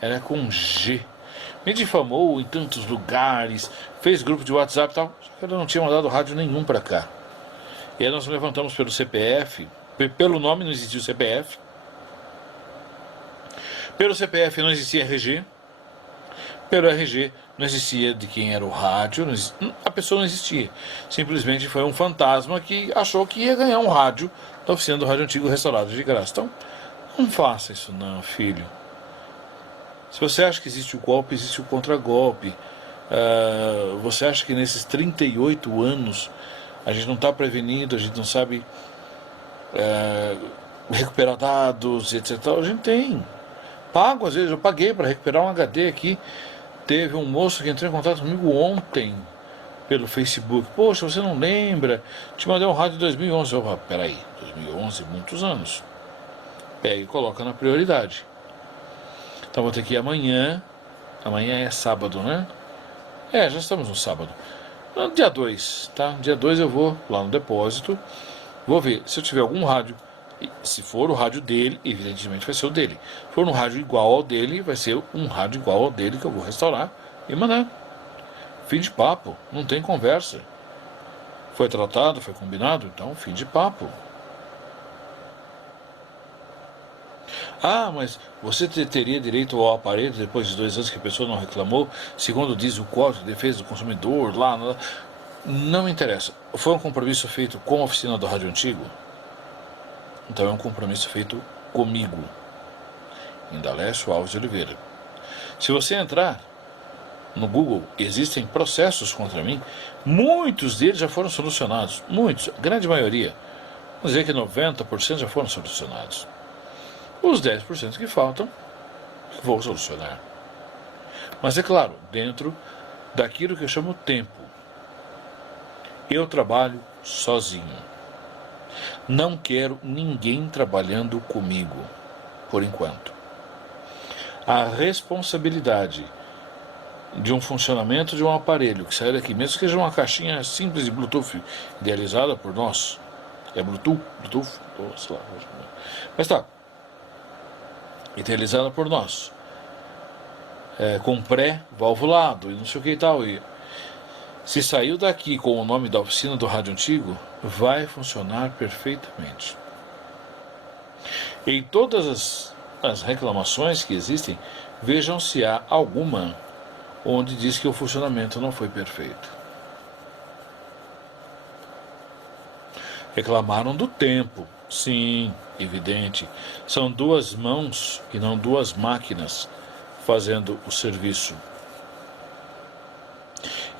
Era com G. Me difamou em tantos lugares, fez grupo de WhatsApp e tal, só que ela não tinha mandado rádio nenhum pra cá. E aí nós levantamos pelo CPF, pelo nome não existia o CPF. Pelo CPF não existia RG. Pelo RG não existia de quem era o rádio, a pessoa não existia. Simplesmente foi um fantasma que achou que ia ganhar um rádio da oficina do rádio antigo restaurado de graça. Então, não faça isso não, filho. Se você acha que existe o golpe, existe o contragolpe. Você acha que nesses 38 anos a gente não está prevenido, a gente não sabe recuperar dados, etc. A gente tem. Pago, às vezes, eu paguei para recuperar um HD aqui. Teve um moço que entrou em contato comigo ontem pelo Facebook. Poxa, você não lembra? Te mandei um rádio de 2011. Eu falei, peraí, 2011, muitos anos. Pega e coloca na prioridade. Então vou ter que ir amanhã. Amanhã é sábado, né? Já estamos no sábado. No dia 2, tá? Dia 2 eu vou lá no depósito. Vou ver se eu tiver algum rádio. Se for o rádio dele, evidentemente vai ser o dele. Se for um rádio igual ao dele, vai ser um rádio igual ao dele que eu vou restaurar e mandar. Fim de papo, não tem conversa. Foi tratado, foi combinado, então fim de papo. Mas você teria direito ao aparelho depois de 2 anos que a pessoa não reclamou, segundo diz o Código de Defesa do Consumidor, lá. Não me interessa. Foi um compromisso feito com a oficina do rádio antigo? Então é um compromisso feito comigo, Indalécio Alves de Oliveira. Se você entrar no Google, existem processos contra mim. Muitos deles já foram solucionados. Muitos, a grande maioria. Vamos dizer que 90% já foram solucionados. Os 10% que faltam, vou solucionar. Mas é claro, dentro daquilo que eu chamo tempo. Eu trabalho sozinho. Não quero ninguém trabalhando comigo, por enquanto. A responsabilidade de um funcionamento de um aparelho que sai daqui, mesmo que seja uma caixinha simples de Bluetooth, idealizada por nós, é Bluetooth, sei lá, mas tá, idealizada por nós, com pré-valvulado e não sei o que e tal, e se saiu daqui com o nome da oficina do rádio antigo, vai funcionar perfeitamente. Em todas as reclamações que existem, vejam se há alguma onde diz que o funcionamento não foi perfeito. Reclamaram do tempo. Sim, evidente. São 2 mãos e não 2 máquinas fazendo o serviço.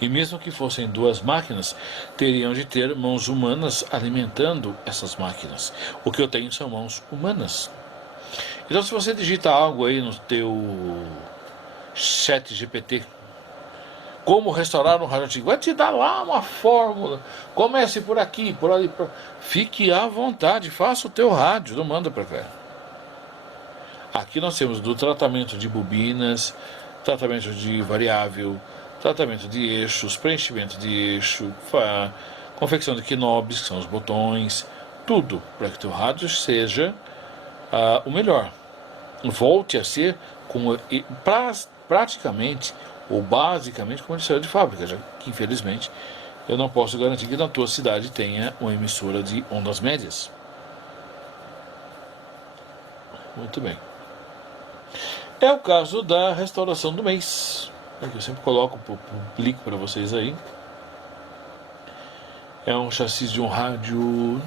E mesmo que fossem 2 máquinas, teriam de ter mãos humanas alimentando essas máquinas. O que eu tenho são mãos humanas. Então, se você digita algo aí no teu chat GPT, como restaurar um rádio antigo, vai te dar lá uma fórmula. Comece por aqui, por ali. Fique à vontade, faça o teu rádio, não manda para cá. Aqui nós temos do tratamento de bobinas, tratamento de variável, tratamento de eixos, preenchimento de eixo, confecção de knobs, que são os botões, tudo para que o teu rádio seja o melhor. Volte a ser como, praticamente ou basicamente como ele saiu de fábrica, já que infelizmente eu não posso garantir que na tua cidade tenha uma emissora de ondas médias. Muito bem. É o caso da restauração do mês. Eu sempre coloco, publico para vocês aí. É um chassi de um rádio.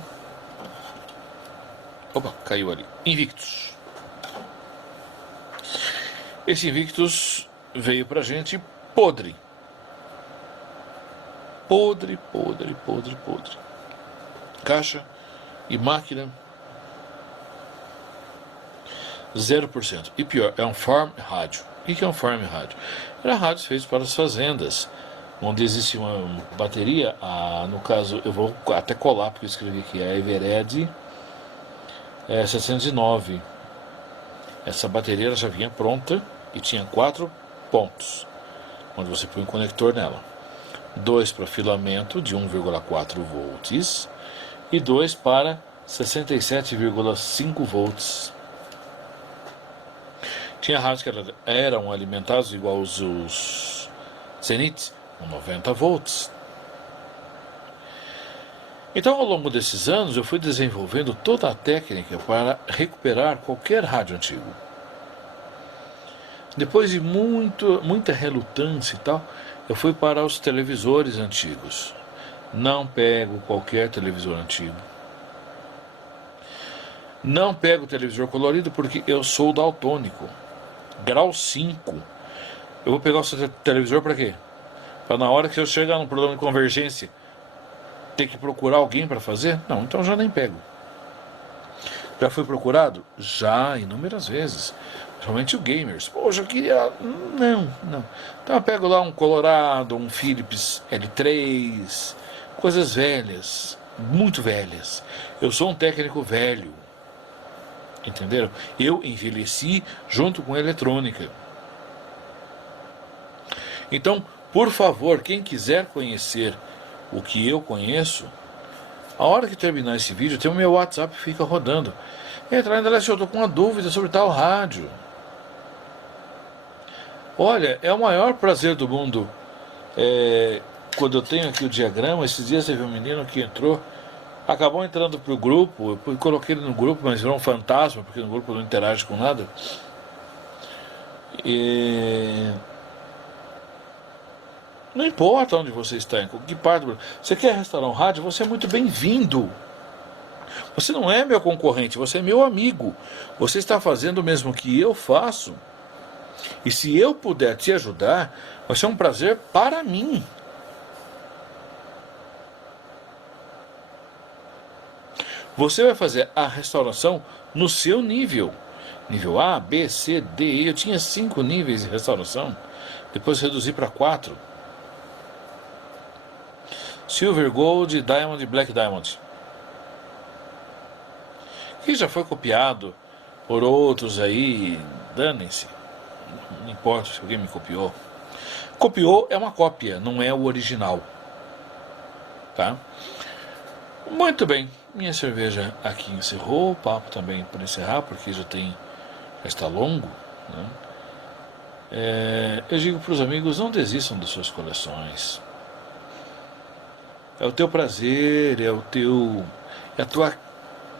Opa, caiu ali. Invictus. Esse Invictus veio pra gente podre. Podre. Caixa e máquina 0%. E pior, é um farm rádio. O que é um farm rádio? Era rádios feitos para as fazendas, onde existe uma bateria, no caso, eu vou até colar, porque eu escrevi aqui, a Evered 709. Essa bateria ela já vinha pronta e tinha 4 pontos, onde você põe um conector nela. 2 para filamento de 1,4 volts e 2 para 67,5 volts. Tinha rádios que eram alimentados igual os Zenith, com 90 volts. Então, ao longo desses anos, eu fui desenvolvendo toda a técnica para recuperar qualquer rádio antigo. Depois de muita relutância e tal, eu fui para os televisores antigos. Não pego qualquer televisor antigo. Não pego televisor colorido porque eu sou daltônico. Grau 5. Eu vou pegar o seu televisor para quê? Para na hora que eu chegar num problema de convergência, ter que procurar alguém para fazer? Não, então já nem pego. Já fui procurado? Já, inúmeras vezes. Principalmente o gamers. Poxa, eu queria... Não. Então eu pego lá um Colorado, um Philips L3, coisas velhas, muito velhas. Eu sou um técnico velho. Entenderam? Eu envelheci junto com a eletrônica. Então, por favor, quem quiser conhecer o que eu conheço, a hora que terminar esse vídeo, tem o meu WhatsApp que fica rodando. Entra ainda lá se eu estou com uma dúvida sobre tal rádio. Olha, é o maior prazer do mundo. Quando eu tenho aqui o diagrama, esses dias teve um menino que entrou, acabou entrando para o grupo, eu coloquei ele no grupo, mas virou um fantasma, porque no grupo não interage com nada. Não importa onde você está, em que parte do Brasil. Você quer restaurar um rádio? Você é muito bem-vindo. Você não é meu concorrente, você é meu amigo. Você está fazendo o mesmo que eu faço. E se eu puder te ajudar, vai ser um prazer para mim. Você vai fazer a restauração no seu nível. Nível A, B, C, D, E. Eu tinha 5 níveis de restauração. Depois reduzi para 4. Silver, Gold, Diamond e Black Diamond. Que já foi copiado por outros aí. Danem-se. Não importa se alguém me copiou. Copiou é uma cópia, não é o original. Tá? Muito bem. Minha cerveja aqui encerrou. O papo também para encerrar, porque já está longo. Né? Eu digo para os amigos, não desistam das suas coleções. É o teu prazer, é a tua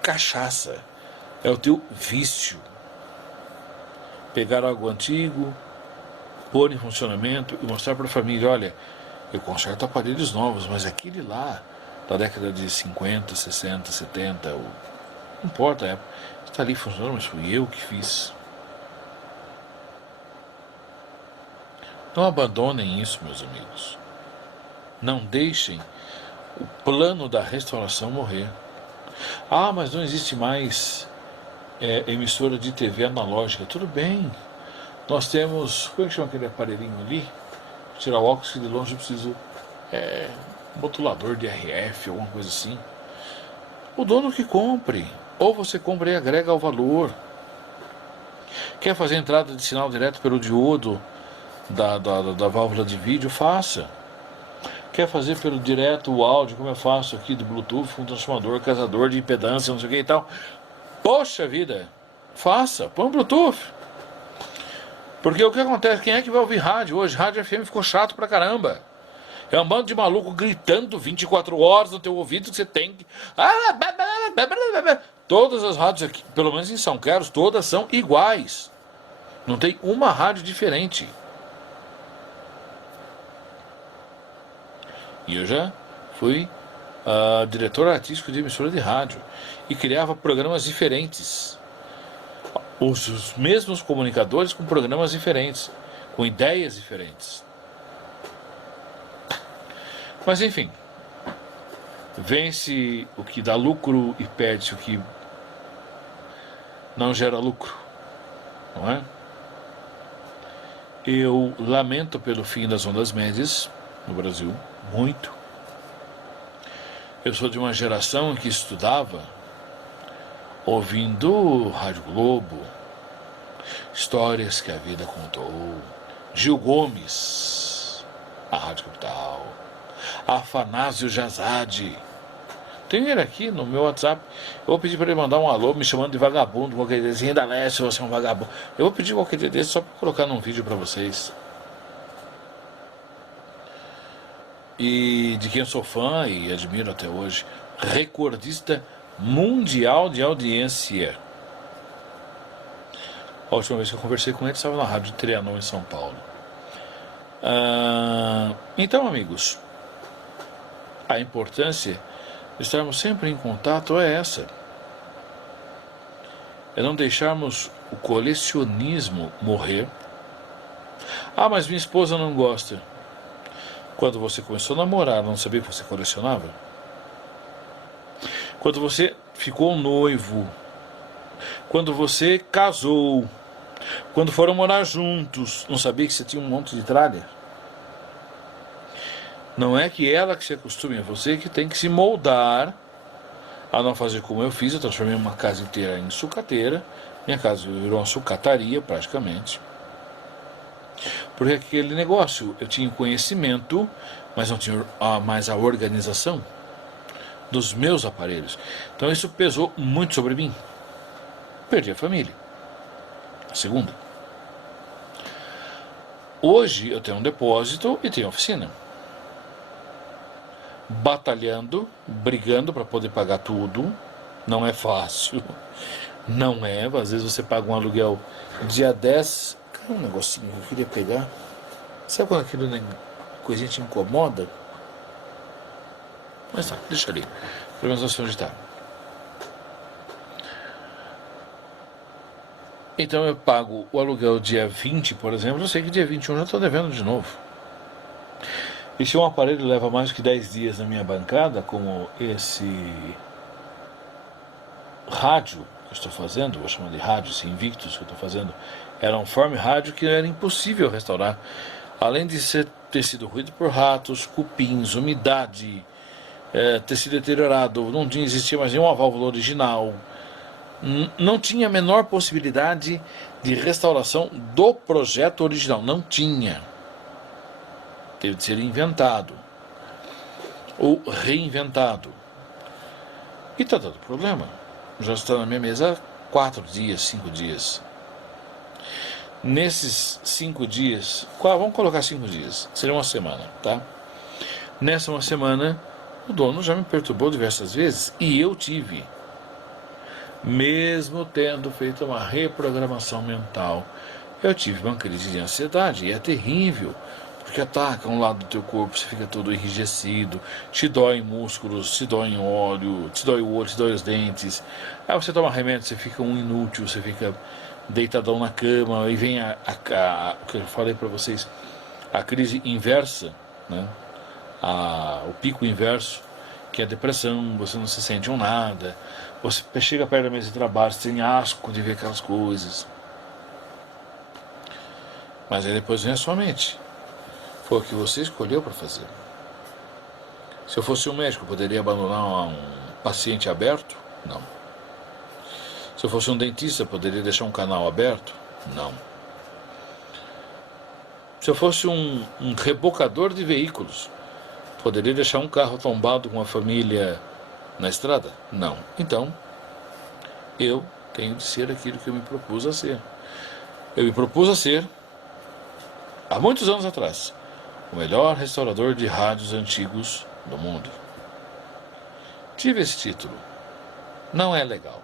cachaça, é o teu vício. Pegar algo antigo, pôr em funcionamento e mostrar para a família, olha, eu conserto aparelhos novos, mas aquele lá, da década de 50, 60, 70, não importa a época, está ali funcionando, mas fui eu que fiz. Não abandonem isso, meus amigos. Não deixem o plano da restauração morrer. Ah, mas não existe mais emissora de TV analógica. Tudo bem. Nós temos... Como é que chama aquele aparelhinho ali? Vou tirar o óculos que de longe eu preciso... modulador de RF, alguma coisa assim. O dono que compre. Ou você compra e agrega ao valor. Quer fazer entrada de sinal direto pelo diodo da válvula de vídeo? Faça. Quer fazer pelo direto o áudio, como eu faço aqui do Bluetooth, com um transformador, casador de impedância, não sei o que e tal. Poxa vida, faça, põe um Bluetooth. Porque o que acontece? Quem é que vai ouvir rádio hoje? Rádio FM ficou chato pra caramba. É um bando de maluco gritando 24 horas no teu ouvido que você tem que... Todas as rádios aqui, pelo menos em São Carlos, todas são iguais. Não tem uma rádio diferente. E eu já fui diretor artístico de emissora de rádio e criava programas diferentes. Os mesmos comunicadores com programas diferentes, com ideias diferentes. Mas enfim, vence o que dá lucro e perde o que não gera lucro, não é? Eu lamento pelo fim das ondas médias no Brasil, muito. Eu sou de uma geração que estudava ouvindo Rádio Globo, Histórias que a Vida Contou, Gil Gomes, a Rádio Capital, Afanásio Jazade. Tem ele aqui no meu WhatsApp. Eu vou pedir para ele mandar um alô me chamando de vagabundo, qualquer dia desse. Ainda Leste, você é um vagabundo. Eu vou pedir qualquer dia desse só para colocar num vídeo para vocês. E de quem eu sou fã e admiro até hoje, recordista mundial de audiência. A última vez que eu conversei com ele estava na Rádio Trianon em São Paulo. Então, amigos, a importância de estarmos sempre em contato é essa. É não deixarmos o colecionismo morrer. Mas minha esposa não gosta. Quando você começou a namorar, não sabia que você colecionava? Quando você ficou noivo, quando você casou, quando foram morar juntos, não sabia que você tinha um monte de tralha? Não é que ela que se acostume, é você que tem que se moldar a não fazer como eu fiz. Eu transformei uma casa inteira em sucateira. Minha casa virou uma sucataria praticamente. Porque aquele negócio, eu tinha conhecimento, mas não tinha mais a organização dos meus aparelhos. Então isso pesou muito sobre mim. Perdi a família. A segunda. Hoje eu tenho um depósito e tenho oficina. Batalhando, brigando para poder pagar tudo. Não é fácil. Não é. Às vezes você paga um aluguel dia 10. Cadê um negocinho que eu queria pegar? Sabe quando aquilo coisinha te incomoda? Mas tá, deixa ali. Pelo menos não sei onde está. Então eu pago o aluguel dia 20, por exemplo. Eu sei que dia 21 eu já estou devendo de novo. E se um aparelho leva mais que 10 dias na minha bancada, como esse rádio que eu estou fazendo, vou chamar de rádio, esse Invictus que eu estou fazendo, era um Form rádio que era impossível restaurar. Além de ter sido ruído por ratos, cupins, umidade, ter sido deteriorado, não existia mais nenhuma válvula original, não tinha a menor possibilidade de restauração do projeto original, não tinha. Teve de ser inventado ou reinventado. E está dando problema. Já está na minha mesa há 4 dias, 5 dias. Nesses 5 dias, vamos colocar 5 dias, seria uma semana, tá? Nessa uma semana, o dono já me perturbou diversas vezes e eu tive, mesmo tendo feito uma reprogramação mental, eu tive uma crise de ansiedade e é terrível, porque ataca um lado do teu corpo, você fica todo enrijecido, te dói músculos, te dói óleo, te dói o olho, te dói os dentes. Aí você toma remédio, você fica um inútil, você fica deitadão na cama, e vem o que eu falei para vocês, a crise inversa, né? O pico inverso, que é a depressão, você não se sente um nada, você chega perto da mesa de trabalho, você tem asco de ver aquelas coisas. Mas aí depois vem a sua mente. Foi o que você escolheu para fazer. Se eu fosse um médico, eu poderia abandonar um paciente aberto? Não. Se eu fosse um dentista, eu poderia deixar um canal aberto? Não. Se eu fosse um rebocador de veículos, poderia deixar um carro tombado com a família na estrada? Não. Então, eu tenho de ser aquilo que eu me propus a ser. Eu me propus a ser, há muitos anos atrás, o melhor restaurador de rádios antigos do mundo. Tive esse título. Não é legal.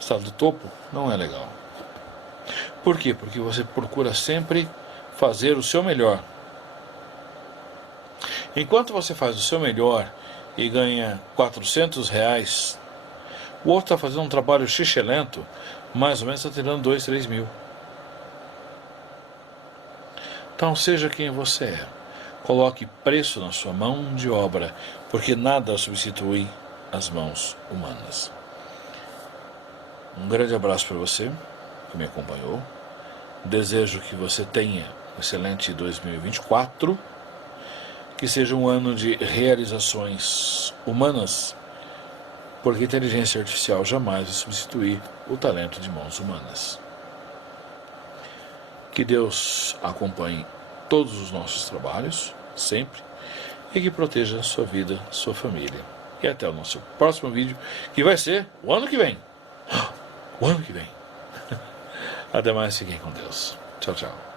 Estar do topo não é legal. Por quê? Porque você procura sempre fazer o seu melhor. Enquanto você faz o seu melhor e ganha R$ 400, o outro está fazendo um trabalho xixelento, mais ou menos está tirando 2, 3 mil. Então seja quem você é. Coloque preço na sua mão de obra, porque nada substitui as mãos humanas. Um grande abraço para você que me acompanhou. Desejo que você tenha um excelente 2024, que seja um ano de realizações humanas, porque a inteligência artificial jamais vai substituir o talento de mãos humanas. Que Deus acompanhe todos os nossos trabalhos, sempre, e que proteja a sua vida, sua família. E até o nosso próximo vídeo, que vai ser o ano que vem. O ano que vem. Até mais, fiquem com Deus. Tchau, tchau.